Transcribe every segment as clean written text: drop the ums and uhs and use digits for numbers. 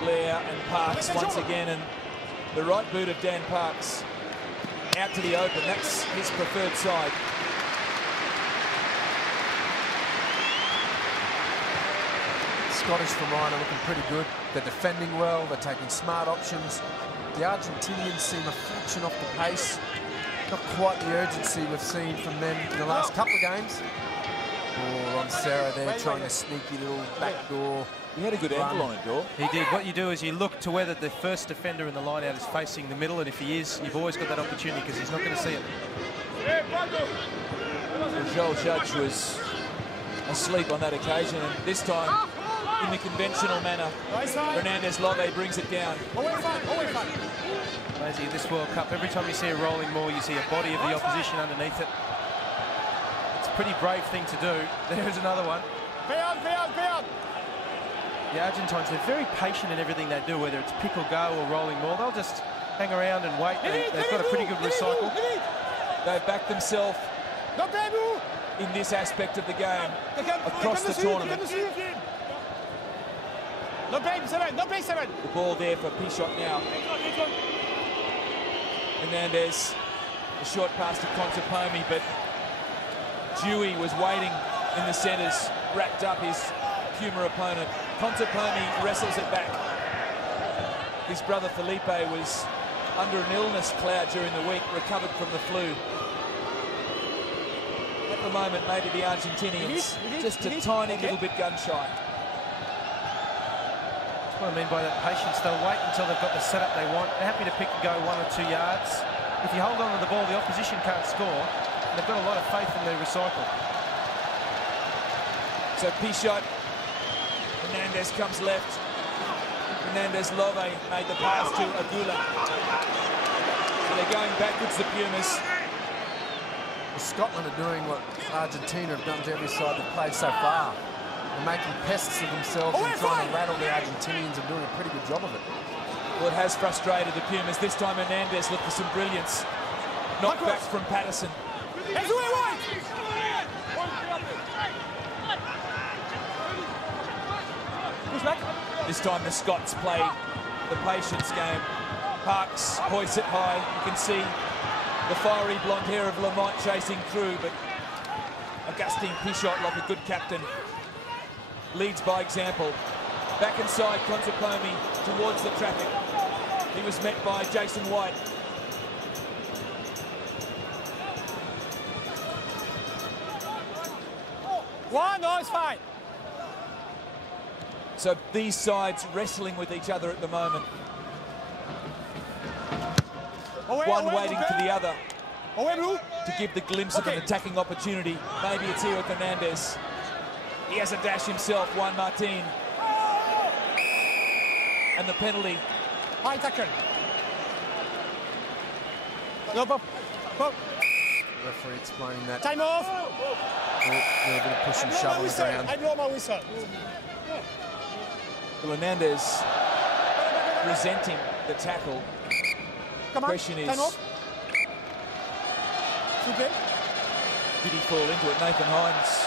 Blair and Parks once again, and the right boot of Dan Parks out to the open. That's his preferred side. Scottish for mine are looking pretty good. They're defending well, they're taking smart options. The Argentinians seem a fraction off the pace. Not quite the urgency we've seen from them in the last couple of games. Oh, on Sarah there, trying a sneaky little backdoor. He had a good angle on it, Dor. He did. What you do is you look to whether the first defender in the line-out is facing the middle, and if he is, you've always got that opportunity because he's not going to see it. Joel Judge was asleep on that occasion, and this time, in the conventional manner, Hernandez Love brings it down. Amazing, in this World Cup, every time you see a rolling maul, you see a body of the opposition underneath it. It's a pretty brave thing to do. There's another one. The Argentines, they're very patient in everything they do, whether it's pick or go or rolling maul. They'll just hang around and wait. They've got a pretty good recycle. They've backed themselves in this aspect of the game across the tournament. The ball there for Pichot now. Hernandez, a short pass to Contepomi, but Dewey was waiting in the centres, wrapped up his Puma opponent. Contepomi wrestles it back. His brother Felipe was under an illness cloud during the week, recovered from the flu. At the moment, maybe the Argentinians just a tiny little bit gun-shy. That's what I mean by that patience. They'll wait until they've got the setup they want. They're happy to pick and go 1 or 2 yards. If you hold on to the ball, the opposition can't score. They've got a lot of faith in their recycle. So Pichot, Hernandez comes left. Hernandez Love made the pass to Agula. So they're going backwards, the Pumas. Scotland are doing what Argentina have done to every side they've played so far. They're making pests of themselves and trying to rattle the Argentinians and doing a pretty good job of it. Well, it has frustrated the Pumas. This time Hernandez looked for some brilliance. Knocked back from Patterson. This time the Scots play the patience game. Parks hoists it high. You can see the fiery blonde hair of Lamont chasing through, but Augustine Pichot, like a good captain, leads by example. Back inside, Contepomi towards the traffic. He was met by Jason White. No, it's fine. So these sides wrestling with each other at the moment. One waiting for the other to give the glimpse of an attacking opportunity. Maybe it's here with Hernandez. He has a dash himself, Juan Martin. And the penalty. High tackle. Referee explaining that. Time off. A little bit of push and shove on the ground. I blow my whistle. Well, Hernandez resenting the tackle. Come on. Question is, time off. Okay. did he fall into it? Nathan Hines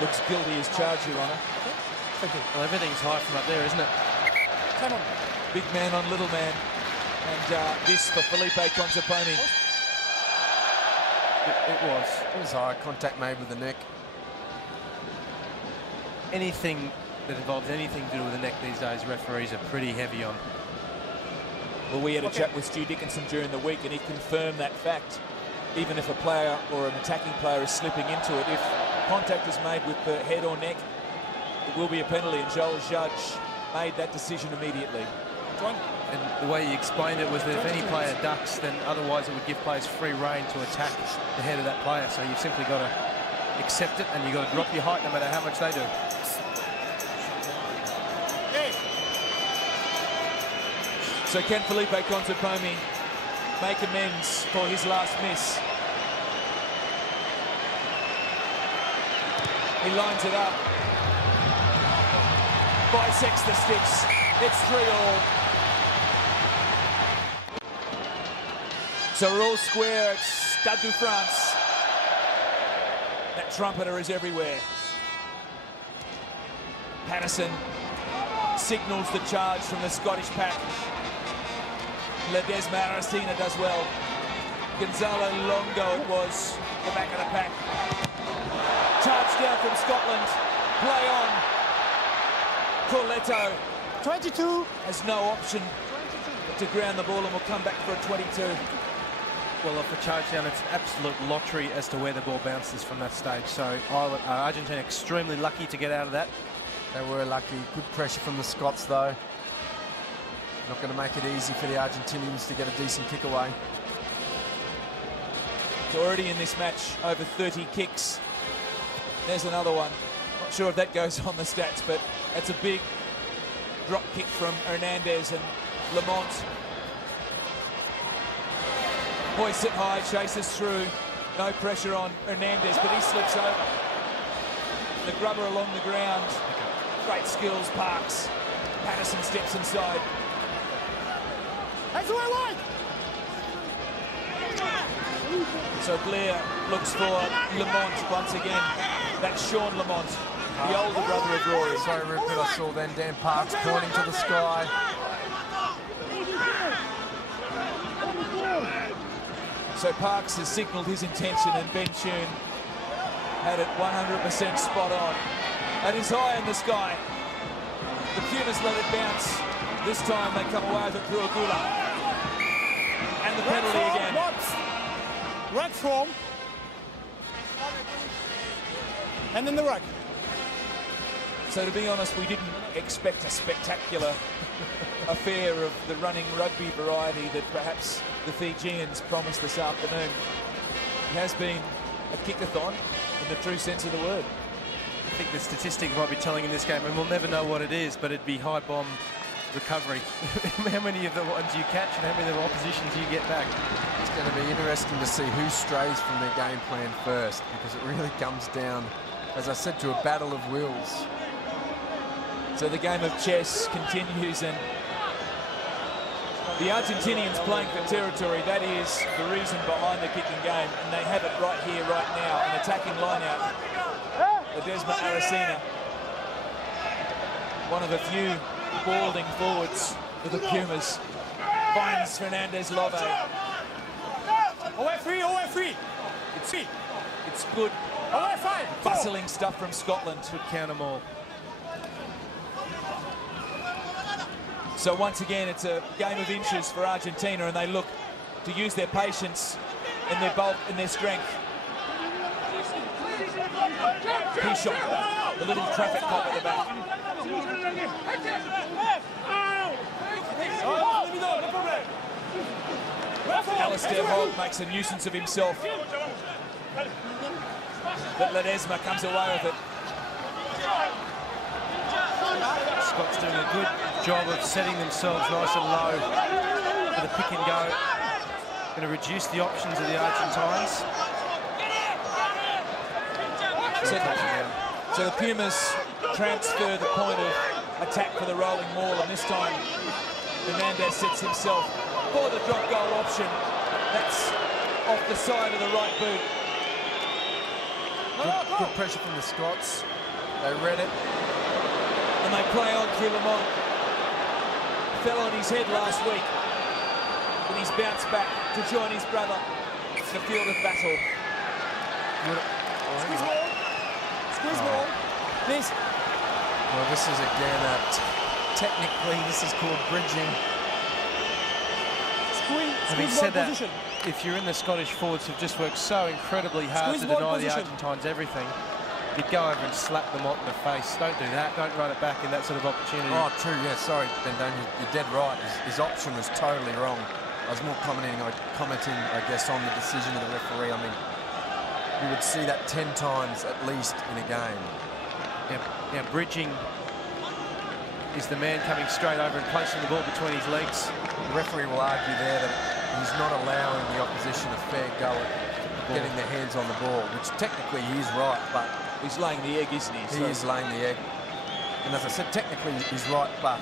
looks guilty as charged, Your Honour. Well, everything's high from up there, isn't it? Come on. Big man on little man. And this for Felipe Contepomi. It was high contact made with the neck. Anything that involves anything to do with the neck these days, referees are pretty heavy on. Well, we had a chat with Stu Dickinson during the week, and he confirmed that fact. Even if a player or an attacking player is slipping into it, if contact is made with the head or neck, it will be a penalty, and Joel Judge made that decision immediately. And the way he explained it was that if any player ducks, then otherwise it would give players free rein to attack the head of that player. So you've simply got to accept it, and you've got to drop your height no matter how much they do. So can Felipe Contepomi make amends for his last miss? He lines it up. Bisects the sticks. It's 3-all. So we're all square at Stade de France. That trumpeter is everywhere. Patterson signals the charge from the Scottish pack. Ledesma Argentina does well. Gonzalo Longo it was, the back of the pack. Charge down from Scotland. Play on. Corletto 22. has no option to ground the ball and will come back for a 22. Well, for charge down, it's absolute lottery as to where the ball bounces from that stage. So Argentina extremely lucky to get out of that. They were lucky. Good pressure from the Scots, though. Not going to make it easy for the Argentinians to get a decent kick away. It's already in this match over 30 kicks. There's another one. Not sure if that goes on the stats, but that's a big drop kick from Hernandez and Lamont. Hoists it high, chases through. No pressure on Hernandez, but he slips over. The grubber along the ground. Great skills, Parks. Patterson steps inside. That's wide. So Blair looks for Lamont once again. That's Sean Lamont, the older brother of Rory. Sorry, Rupert, I saw then Dan Parks pointing to the sky. So Parks has signalled his intention, and Ben Shun had it 100% spot on. That is high in the sky. The Pumas let it bounce. This time they come away with it through Agula. And the penalty again. Red form. And then the ruck. So to be honest, we didn't expect a spectacular affair of the running rugby variety that perhaps the Fijians promised this afternoon. It has been a kickathon in the true sense of the word. I think the statistic might be telling in this game, and we'll never know what it is, but it'd be high bomb recovery. How many of the ones you catch and how many of the oppositions you get back. It's going to be interesting to see who strays from their game plan first, because it really comes down, as I said, to a battle of wills. So the game of chess continues, and the Argentinians playing for territory. That is the reason behind the kicking game, and they have it right here, right now. An attacking line-out. Ledesma Argentina, one of the few balding forwards for the Pumas, finds Fernandez Love. Away free. It's good Away 5. bustling stuff from Scotland. Should count them all. So once again, it's a game of inches for Argentina, and they look to use their patience and their bulk and their strength. He shot the little traffic cop at the back. Alistair Hogg makes a nuisance of himself, but Ledesma comes away with it. Scott's doing a good job of setting themselves nice and low for the pick and go. Going to reduce the options of the Argentines. So the Pumas transfer the point of attack for the rolling maul, and this time Hernandez sets himself for the drop goal option. That's off the side of the right boot. Good pressure from the Scots. They read it. And they play on through Lamont. Fell on his head last week, but he's bounced back to join his brother. It's the field of battle. Squeeze ball. Squeeze ball. Please. Well, this is again technically this is called bridging. Having said that, if you're in the Scottish forwards who've just worked so incredibly hard to deny the Argentines everything, you'd go over and slap them on the face. Don't do that. Don't run it back in that sort of opportunity. Oh, true. Yeah, sorry, Ben. You're dead right. His option was totally wrong. I was more commenting, I guess, on the decision of the referee. I mean, you would see that 10 times at least in a game. Yeah, bridging is the man coming straight over and placing the ball between his legs. The referee will argue there that he's not allowing the opposition a fair go at getting their hands on the ball, which technically he is right, but he's laying the egg, isn't he? He is laying the egg. And as I said, technically he's right, but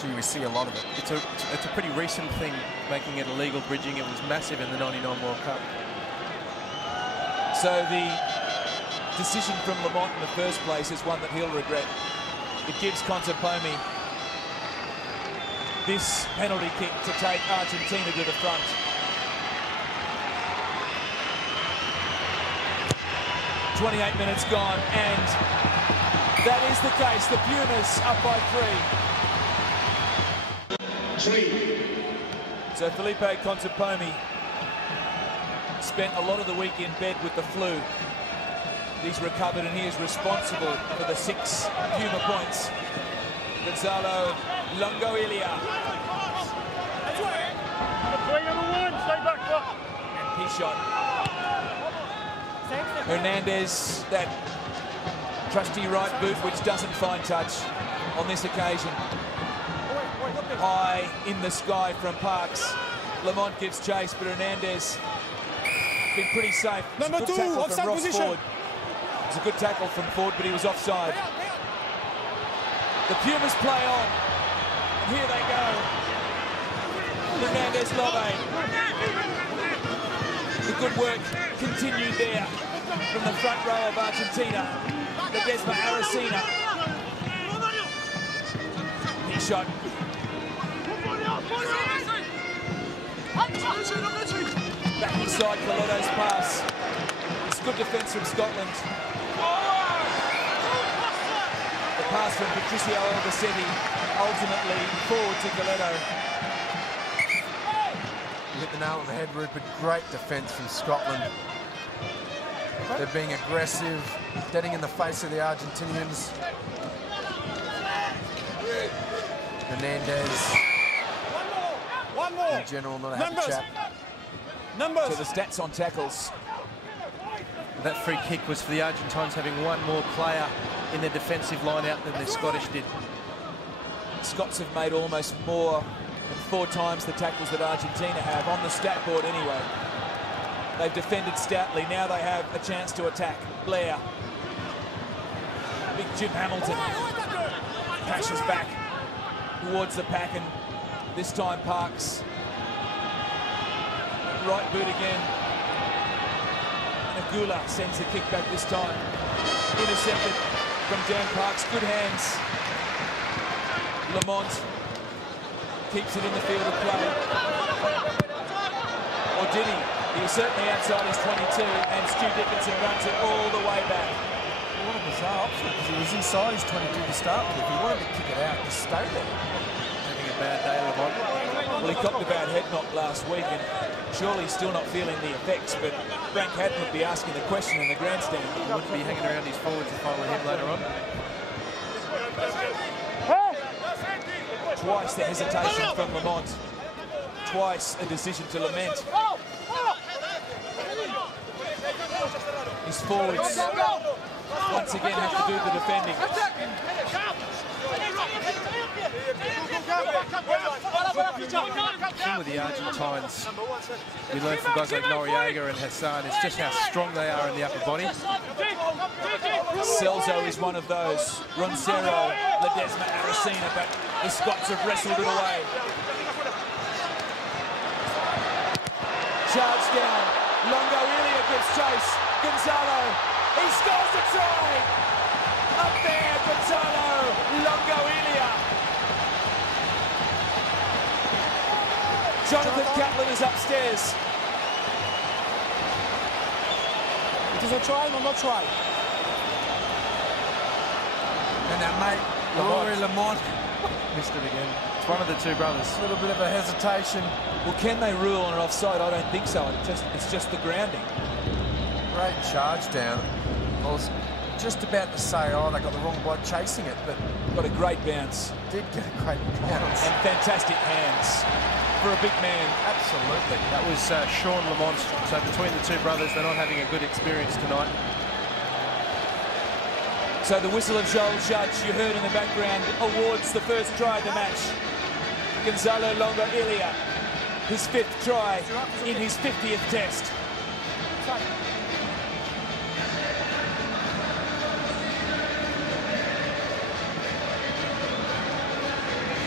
gee, we see a lot of it. It's a pretty recent thing, making it illegal bridging. It was massive in the '99 World Cup. So the decision from Lamont in the first place is one that he'll regret. It gives Contepomi this penalty kick to take Argentina to the front. "28 minutes gone, and that is the case. The Pumas up by 3. So Felipe Contepomi spent a lot of the week in bed with the flu. He's recovered and he is responsible for the 6 Puma points. Gonzalo Longoilia. And he shot. Hernandez, that trusty right boot which doesn't find touch on this occasion. High in the sky from Parks. Lamont gives chase, but Hernandez been pretty safe. Number 2, offside position. Ford. It was a good tackle from Ford, but he was offside. The Pumas play on. And here they go. Hernandez Love. The good work continued there from the front row of Argentina. Ledesma Aracena. He shot. Back inside Coletto's pass. It's good defence from Scotland. The pass from Patricio Albacetti, ultimately forward to Coletto. You hit the nail on the head, Rupert. Great defence from Scotland. They're being aggressive, getting in the face of the Argentinians. Hernandez. One more. In general, not a happy chap. Numbers. So the stats on tackles. That free kick was for the Argentines having one more player in their defensive line out than the Scottish did. Scots have made almost more than 4 times the tackles that Argentina have, on the stat board anyway. They've defended stoutly. Now they have a chance to attack. Blair. Big Jim Hamilton crashes back towards the pack, and this time Parks. Right boot again. Nagula sends the kick back this time. Intercepted from Dan Parks. Good hands. Lamont keeps it in the field of play. Or did he? He was certainly outside his 22, and Stu Dickinson runs it all the way back. What a bizarre option, because he was inside his 22 to start with. If he wanted to kick it out, just stay there. Having a bad day, Lamont. Well, he copped a bad head knock last week, and surely still not feeling the effects, but Frank Haddon would be asking the question in the grandstand. He wouldn't be hanging around his forwards if I were him later on. Twice the hesitation from Lamont. Twice a decision to lament. His forwards once again have to do the defending. The thing with the Argentines, we learned from guys like Noriega and Hassan, is just how strong they are in the upper body. Celso is one of those. Roncero, Ledesma, Aracena, but the Scots have wrestled it away. Charge down. Longoilia gives chase. Gonzalo, he scores the try. Up there, Gonzalo Longoilia. Jonathan Catlin is upstairs. It is a try or not try? And our mate, Rory Lamont, Missed it again. It's one of the 2 brothers. a little bit of a hesitation. Well, can they rule on an offside? I don't think so. It's just the grounding. Great charge down. I was just about to say, oh, they got the wrong bloke chasing it, but Got a great bounce did get a great bounce. and fantastic hands for a big man. Absolutely. That was Sean Lamont. So between the 2 brothers, they're not having a good experience tonight. So the whistle of Joel Judge, you heard in the background, awards the first try of the match. Gonzalo Longoilia, his 5th try in his 50th test.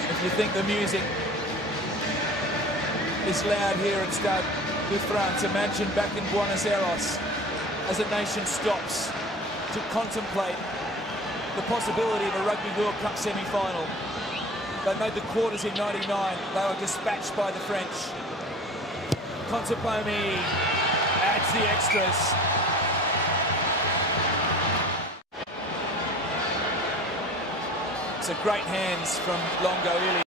If you think the music is loud here at Stade de France, imagine back in Buenos Aires as a nation stops to contemplate the possibility of a Rugby World Cup semi-final. They made the quarters in '99. They were dispatched by the French. Contepomi adds the extras. It's a great hands from Longo Ili.